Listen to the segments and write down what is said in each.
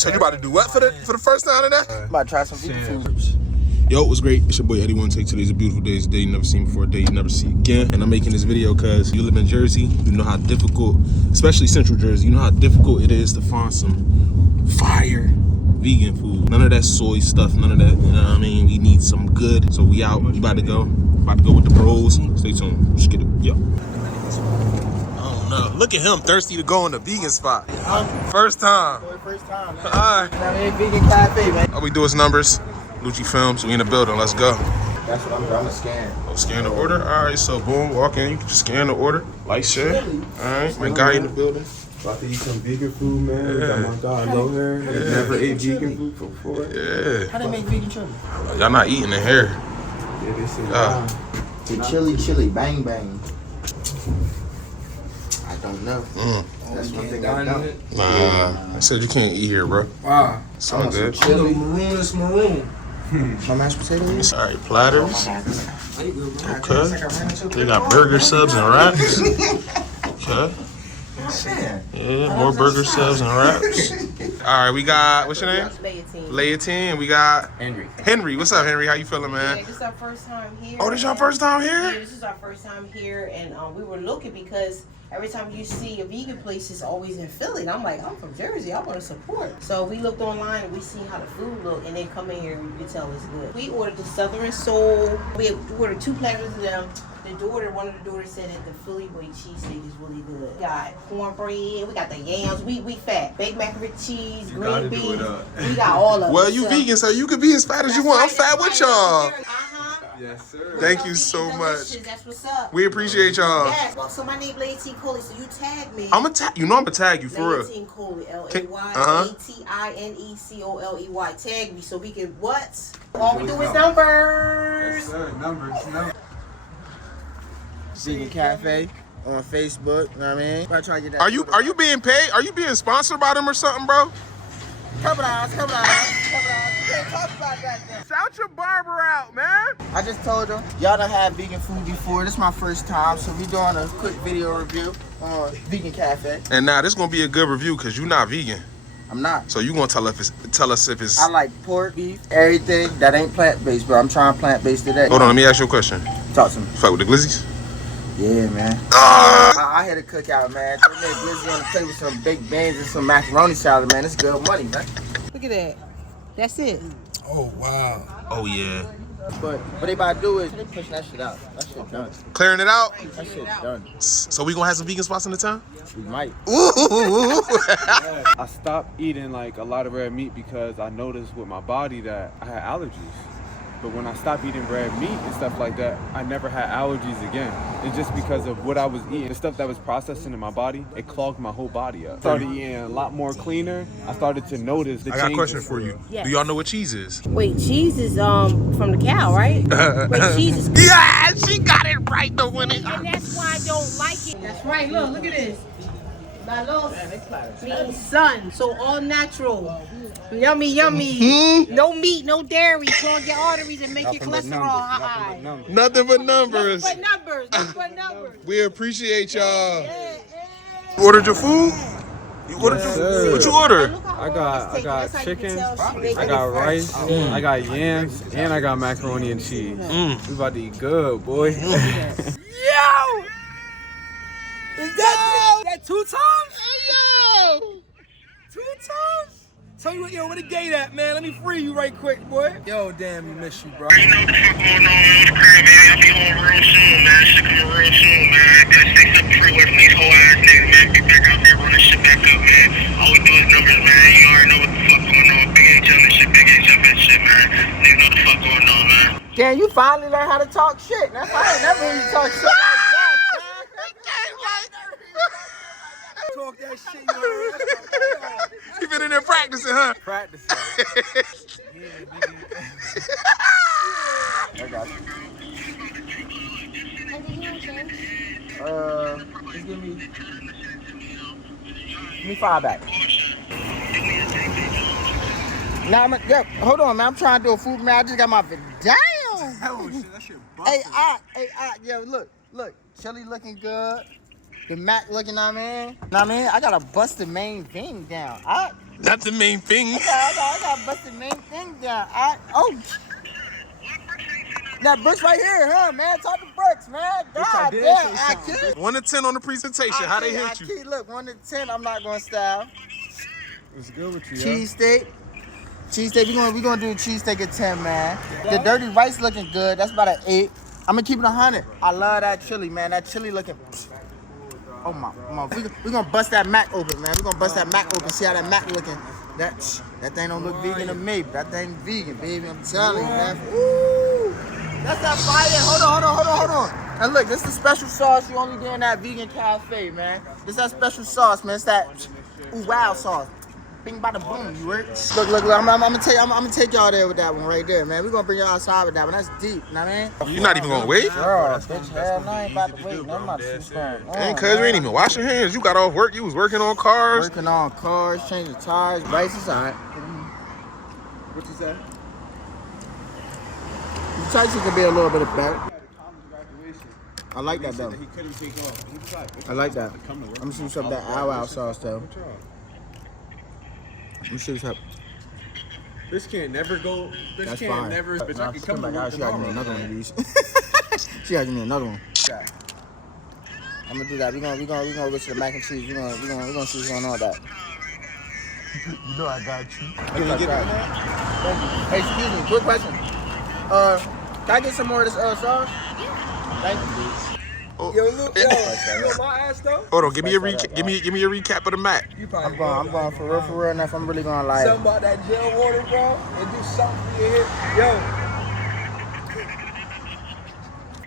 So you about to do what for the first time today? I'm about to try some vegan food. Yo, what's great? It's your boy EddyOneTake. Today's a beautiful day. It's a day you never seen before, a day you never see again. And I'm making this video because you live in Jersey, you know how difficult, especially Central Jersey, you know how difficult it is to find some fire vegan food. None of that soy stuff, none of that, you know what I mean? We need some good. So we out, we about to go with the bros. Stay tuned, let's get it, yo. Oh no, look at him, thirsty to go in the vegan spot. First time. First time, man. All right. I mean, vegan cafe, man. All we do is numbers. Lucci Films, we in the building, let's go. That's what I'm doing, I'm gonna scan. Oh, scan the order? All right, so boom, walk in, you can just scan the order. Like, share. All right, my guy in the building. About to eat some vegan food, man. Yeah. Got my guy low hair. Never ate vegan food before. Yeah. How they make vegan chili? Y'all not eating in here. Yeah, they say The chili, bang bang. I don't know. That's one thing I don't. Nah, I said you can't eat here, bro. Wow. Sound good. Chili. Maroon. My mashed potatoes. All right, platters. Okay. They got burger subs and wraps. Okay. Yeah, more burger subs and wraps. All right, we got, what's your name? Layatine. Layatine. We got Henry. What's up, Henry? How you feeling, man? Yeah, this is our first time here. Oh, this your first time here? Yeah, this is our first time here, and we were looking because every time you see a vegan place, it's always in Philly. And I'm like, I'm from Jersey, I want to support. So we looked online and we see how the food look, and then come in here and you can tell it's good. We ordered the Southern Soul. We ordered 2 platters of them. One of the daughters said that the Philly boy cheesesteak is really good. We got cornbread, we got the yams, we fat. Baked macaroni and cheese, green beans. We got all of it. Well, you vegan, so you can be as fat as you want. I'm fat with y'all. yes, sir. Thank you so much. That's what's up. We appreciate y'all. Yeah, well, so my name Layatine Coley, so you tag me. I'm gonna tag you for real. Layatine Coley, Layatinecoley. Tag me so we can what? All we do is numbers. Yes, sir. Numbers. Vegan cafe on Facebook. You know what I mean? I'm trying to get that. Are you being paid? Are you being sponsored by them or something, bro? Couple hours. You can't talk about that then. Shout your barber out, man. I just told them, y'all done had vegan food before. This is my first time, so we doing a quick video review on vegan cafe. And now this gonna be a good review because you're not vegan. I'm not. So you gonna tell us if it's. I like pork, beef, everything that ain't plant-based, but I'm trying plant-based today. Hold on, let me ask you a question. Talk to me. Fight with the glizzies? Yeah, man. I had a cookout, man. They made glizzy on the plate with some baked beans and some macaroni salad, man. It's good money, man. Look at that. That's it. Oh wow. Oh yeah. But what they about to do is they pushing that shit out. That shit done. Clearing it out. That shit done. So we gonna have some vegan spots in the town? We might. Ooh. I stopped eating like a lot of red meat because I noticed with my body that I had allergies. But when I stopped eating red meat and stuff like that, I never had allergies again. It's just because of what I was eating. The stuff that was processing in my body, it clogged my whole body up. Started eating a lot more cleaner. I started to notice the changes. I got a question for you. Yes. Do y'all know what cheese is? Wait, cheese is from the cow, right? Wait, cheese is. Yeah, she got it right though when it. And that's why I don't like it. That's right. Look at this. My little son. So all natural. Yummy. No meat, no dairy. Clog your arteries and make your cholesterol high. Nothing but numbers. Nothing but numbers. We appreciate y'all. You ordered your food? You ordered your food? What you order? I got chicken, I got rice, I got yams, and I got macaroni and cheese. We about to eat good, boy. Yo! Is that 2 times? Yo! 2 times? Tell you what, yo, where the gate at, man? Let me free you right quick, boy. Yo, damn, we miss you, bro. You know what the fuck going on the crib, man. I'll be home real soon, man. Shit coming real soon, man. Gotta stay up freeway from these whole ass niggas, man. Get back out there, running shit back up, man. All we do is numbers, man. You already know what the fuck going on. Big H and shit, Big H and shit, man. Niggas know the fuck going on, man. Damn, you finally learned how to talk shit. That's why I ain't never heard you talk shit like that, man. Talk that shit, you know. You been in there practicing, huh? Practicing. I got you. Just give me 5 back. Nah, hold on, man. I'm trying to do a food, man. I just got my damn. Oh shit, that shit Hey, yo, look. Chili looking good. The Mac looking, I mean, I gotta bust the main thing down. Not the main thing. I gotta bust the main thing down. That bricks right here, huh, man? Talk to bricks, man. God damn, I kid. 1 to 10 on the presentation. How they hit you? Look, 1 to 10, I'm not gonna style. What's good with you? Cheesesteak. Cheesesteak, we gonna do a cheesesteak at 10, man. The dirty rice looking good. That's about an 8. I'm gonna keep it 100. I love that chili, man. That chili looking. Oh my. We gonna bust that mac open, man. We gonna bust that mac open. See how that mac looking. That thing don't look vegan to me. That thing vegan, baby. I'm telling you, man. Woo! That's that fire. Hold on. And look, this is the special sauce you only get in that vegan cafe, man. This that special sauce, man. It's that wow sauce. Bing bada boom, you heard? Look, I'm gonna take y'all there with that one right there, man. We're gonna bring y'all outside with that one. That's deep, you know what I mean? You're not even gonna wait? Bro, bitch, hell no, I ain't about to wait. I'm not too strong. Man, cuz you ain't even wash your hands. You got off work. You was working on cars. Working on cars, changing tires. Rice is alright. What you say? The tights could be a little bit of better. I like that though. He couldn't take off. He was like, I like that. I'm gonna see some of that ow sauce though. Let me see what's up. This can't never go. This That's can't fine. never. Bitch, I can come back to out. work She gotta give me tomorrow. another one of these. She gotta give me another one. I'm gonna do that. We gonna go to the mac and cheese. We gonna see what's going on with that. You know I got you. Can you get that? Hey, excuse me. Quick question. Can I get some more of this sauce? Thank you. Oh, Yo, look, yo, you know my ass though? hold on, give me a recap. Give me a recap of the Mac. I'm going for real. And if I'm really gonna like. Something about that gel water, bro, and do something for your hip. Yo,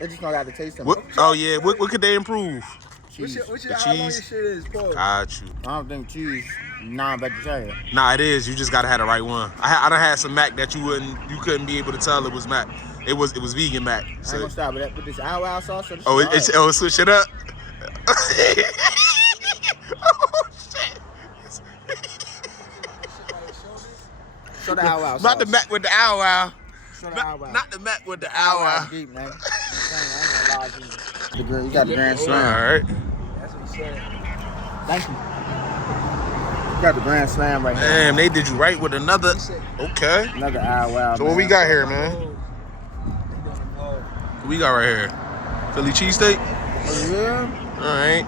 They just don't got to taste them. Oh yeah, what could they improve? Cheese. how long cheese. your shit is, Paul? Got you. I don't think cheese non-vegetarian. Nah, it is. You just gotta have the right one. I done had some Mac that you couldn't be able to tell it was Mac. It was vegan Mac. I ain't So. gonna stop with that. With this ow sauce. Oh, switch it up. Oh shit! Show the ow sauce. Not the Mac with the ow. Show the ow. Not the Mac with the ow. Deep, man. I ain't gonna lie to you. You got the grand All slam. right. That's what he said. Thank you. You got the grand slam right now. Damn, they did you right with another. Okay. Another ow. So what we got here, man? What we got right here? Philly cheesesteak. Yeah. All right.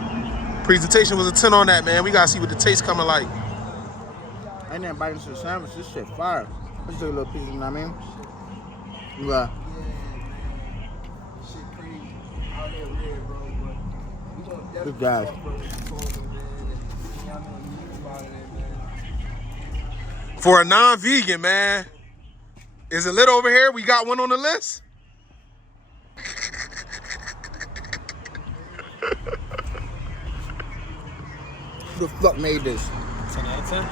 Presentation was a 10 on that, man. We gotta see what the taste coming like. Ain't that biting to the sandwich. This shit fire. Let's take a little piece, you know what I mean? Yeah. Good guys. For a non-vegan, man, is it lit over here? We got one on the list. Who the fuck made this? 10 out of 10.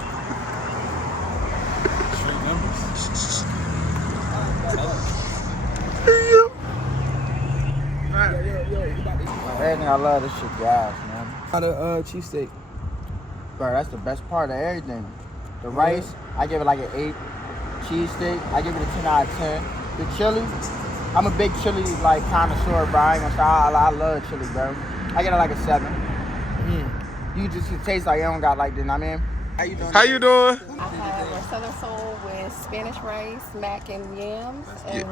Straight numbers. Everything I love this shit, guys, man. How the cheesesteak? Bro, that's the best part of everything. The rice, I give it like an 8. Cheesesteak, I give it a 10 out of 10. The chili, I'm a big chili like connoisseur, bro. I ain't gonna style. I love chili, bro. I get it like a 7. You just taste like it don't got like this, I mean. How you doing? How you doing? I have a southern soul with Spanish rice, mac, and yams. And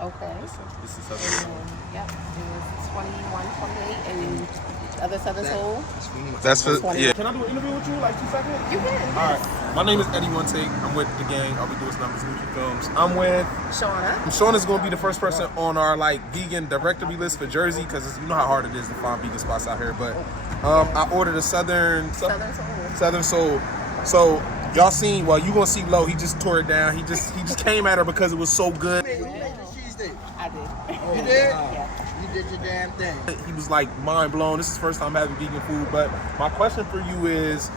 okay. This is And yep, it was 21.28. And the other southern soul. That's for yeah. Can I do an interview with you, like 2 seconds? You can. All right. My name is EddyOneTake. I'm with the gang. I'll be doing some numbers feature films. I'm with Shawnna. Shawnna's gonna be the first person on our like vegan directory list for Jersey because you know how hard it is to find vegan spots out here. But I ordered a southern soul. So y'all seen? Well, you gonna see Lo. He just tore it down. He just came at her because it was so good. Who made the cheesesteak? I did. You did? Yeah. You did your damn thing. He was like mind blown. This is the first time having vegan food. But my question for you is,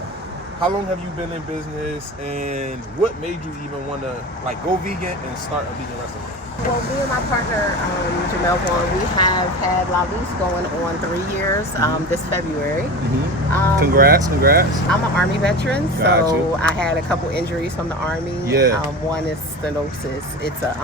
how long have you been in business, and what made you even want to like go vegan and start a vegan restaurant? Well, me and my partner, Jamel Vaughn, we have had La Luz going on 3 years this February. Congrats. I'm an Army veteran, Got so you. I had a couple injuries from the Army. Yeah. One is stenosis. It's a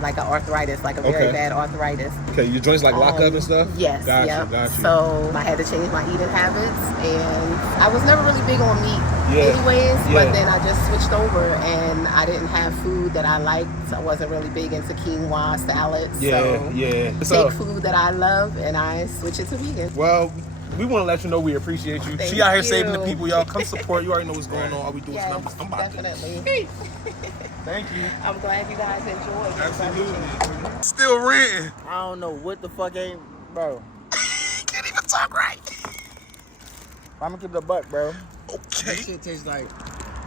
like an arthritis, like a very Okay. bad arthritis. Okay, your joints like lock up and stuff? Yes, Got yep. you, got you. So I had to change my eating habits, and I was never really big on meat Yeah. anyways, Yeah. but then I just switched over, and I didn't have food that I liked. I wasn't really big into quinoa salads. So take food that I love, and I switch it to vegan. Well, we want to let you know we appreciate you. Thank She out here you. saving the people, y'all. Come support. You already know what's going on. All we do is Yes, numbers. I'm about definitely. Thank you. I'm glad you guys enjoyed. Absolutely. Still renting. I don't know what the fuck ain't, bro. Can't even talk right. I'm gonna keep it a buck, bro. That Okay. shit tastes like.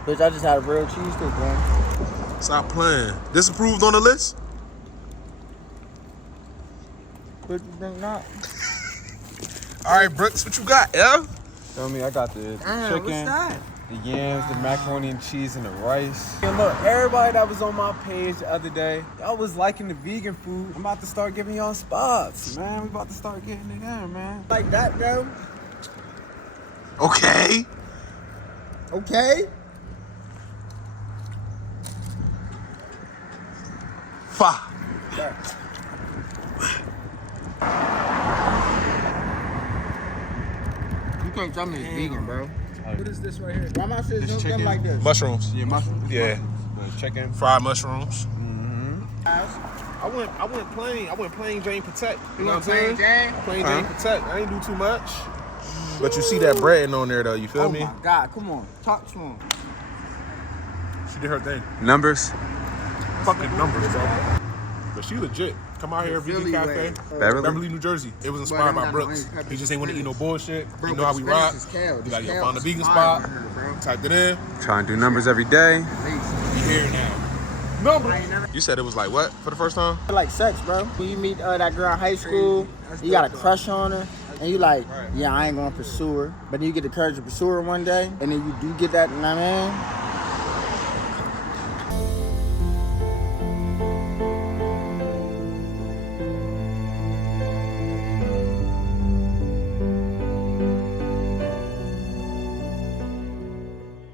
Bitch, I just had a real cheesesteak, man. Stop playing. Disapproved on the list? Bitch, you think not? All right, Brooks, what you got, yeah? Feel me? I got the Damn, chicken, what's that? the yams, the macaroni and cheese, and the rice. And look, everybody that was on my page the other day, y'all was liking the vegan food. I'm about to start giving y'all spots, man. We about to start getting it in, man. Like that, bro? Okay. Okay. Five. You can't tell me it's vegan, bro. What is this right here? Why my shit This look chicken. like this? Mushrooms. Yeah, mushrooms. Yeah. The chicken. Fried mushrooms. Guys, I went plain Jane Protect. You know what I'm plain saying? Jane? Plain Jane Protect. I ain't do too much. But you see that bread on there though, you feel Oh me? my God, come on. Talk to him. She did her thing. Numbers. Fucking numbers, bro. But she legit. Come out here, Vegan Philly Cafe. way. Beverly, New Jersey. It was inspired Bro, by them got Brooks. no onions, He just ain't want to eat no bullshit. Bro, You know how we but rock. spinach is kale. You gotta This go kale find a is vegan fire spot. right here, bro. Typed it in. Trying to do numbers every day. You here now. Numbers. You said it was like what for the first time? It's like sex, bro. When you meet that girl in high school, you got a crush on her, and you like, yeah, I ain't gonna pursue her. But then you get the courage to pursue her one day, and then you do get that, you know what I mean?